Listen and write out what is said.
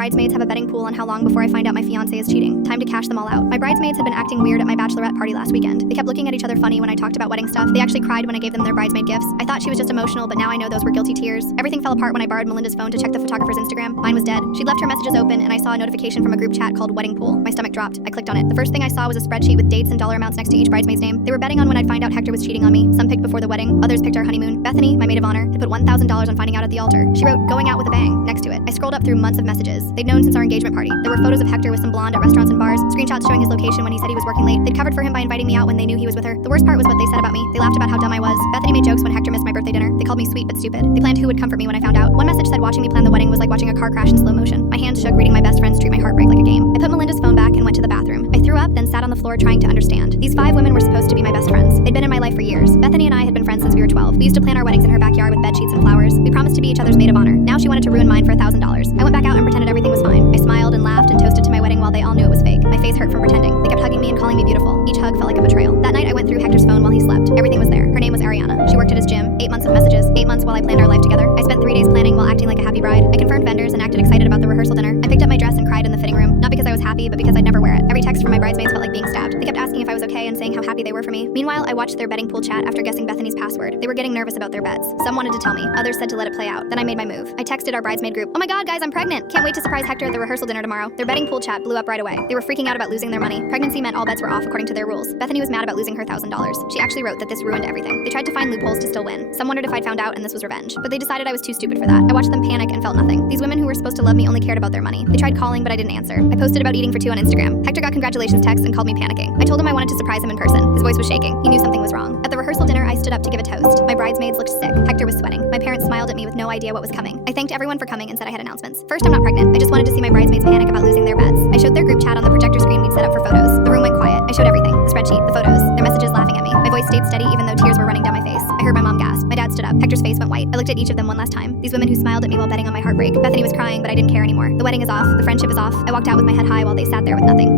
bridesmaids have a betting pool on how long before I find out my fiancé is cheating. Time to cash them all out. My bridesmaids had been acting weird at my bachelorette party last weekend. They kept looking at each other funny when I talked about wedding stuff. They actually cried when I gave them their bridesmaid gifts. I thought she was just emotional, but now I know those were guilty tears. Everything fell apart when I borrowed Melinda's phone to check the photographer's Instagram. Mine was dead. She'd left her messages open, and I saw a notification from a group chat called Wedding Pool. My stomach dropped. I clicked on it. The first thing I saw was a spreadsheet with dates and dollar amounts next to each bridesmaid's name. They were betting on when I'd find out Hector was cheating on me. Some picked before the wedding, others picked our honeymoon. Bethany, my maid of honor, had put $1,000 on finding out at the altar. She wrote, "Going out with a bang," next to it. I scrolled up through months of messages. They'd known since our engagement party. There were photos of Hector with some blonde at restaurants and bars, screenshots showing his location when he said he was working late. They'd covered for him by inviting me out when they knew he was with her. The worst part was what they said about me. They laughed about how dumb I was. Bethany made jokes when Hector missed my birthday dinner. They called me sweet but stupid. They planned who would comfort me when I found out. One message said watching me plan the wedding was like watching a car crash in slow motion. My hands shook reading my best friend's treat my heartbreak like a game. I put Melinda's phone back and went to the bathroom. I threw up, then sat on the floor trying to understand. These 5 women were supposed to be my best friends. They'd been in my life for years. Bethany and I had been friends since we were 12. We used to plan our weddings in her backyard with bed sheets and flowers. We promised to be each other's maid of honor. Now she wanted to ruin mine for $1,000. I went back out and pretended everything was fine. I smiled and laughed and toasted to my wedding while they all knew it was fake. My face hurt from pretending. They kept hugging me and calling me beautiful. Each hug felt like a betrayal. That night I went through Hector's phone while he slept. Everything was there. Her name was Ariana. She worked at his gym. 8 months of messages. 8 months while I planned our life together. I spent 3 days planning while acting like a happy bride. I confirmed vendors and acted excited about the rehearsal dinner. I picked up my dress and cried in the fitting room. Not because I was happy, but because I'd never wear it. Every text from my bridesmaids felt like being stabbed. They kept asking if I was okay and saying how happy they were for me. Meanwhile, I watched their betting pool chat after guessing Bethany's password. They were getting nervous about their bets. Some wanted to tell me. Others said to let it play out. Then I made my move. I texted our bridesmaid group, "Oh my god, guys, I'm pregnant. Can't wait to surprise Hector at the rehearsal dinner tomorrow." Their betting pool chat blew up right away. They were freaking out about losing their money. Pregnancy meant all bets were off according to their rules. Bethany was mad about losing her $1,000. She actually wrote that this ruined everything. They tried to find loopholes to still win. Some wondered if I'd found out and this was revenge. But they decided I was too stupid for that. I watched them panic and felt nothing. These women who were supposed to love me only cared about their money. They tried calling, but I didn't answer. I posted about eating for 2 on Instagram. Hector got congratulations texts and called me panicking. I told him I wanted to surprise him in person. His voice was shaking. He knew something was wrong. At the rehearsal dinner, I stood up to give a toast. My bridesmaids looked sick. Hector was sweating. My parents smiled at me with no idea what was coming. I thanked everyone for coming and said I had announcements. First, I'm not pregnant. I just wanted to see my bridesmaids panic about losing their bets. I showed their group chat on the projector screen we'd set up for photos. The room went quiet. I showed everything. The spreadsheet, the photos, their messages laughing at me. My voice stayed steady even though tears were running down my face. I heard my mom gasp. My dad stood up. Hector's face went white. I looked at each of them one last time. These women who smiled at me while betting on my heartbreak. Bethany was crying, but I didn't care anymore. The wedding is off. The friendship is off. I walked out with my head high while they sat there with nothing.